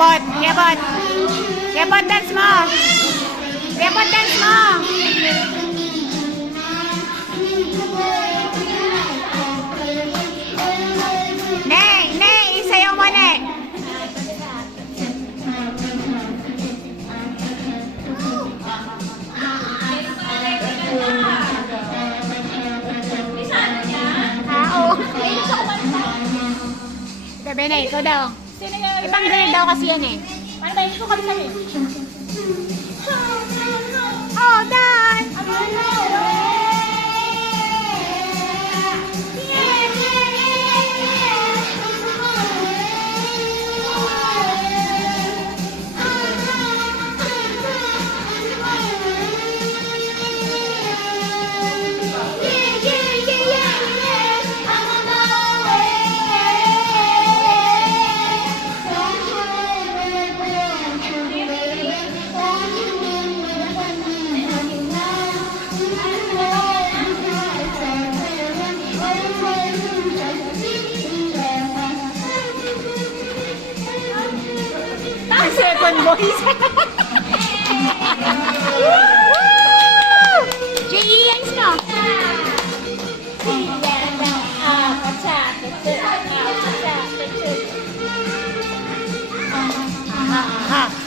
Kebot, kebot. Kebot dance mo. Kebot dance mo. Nay, isayaw mo, Nay. Oo. Sabi na, ikaw daw. Sino yung... Ibang grade daw kasi yan eh. Ano ba? Hindi ko kami sabi. Oh, done! Second voice. J.E.N.'s no? Ha, ha, ha.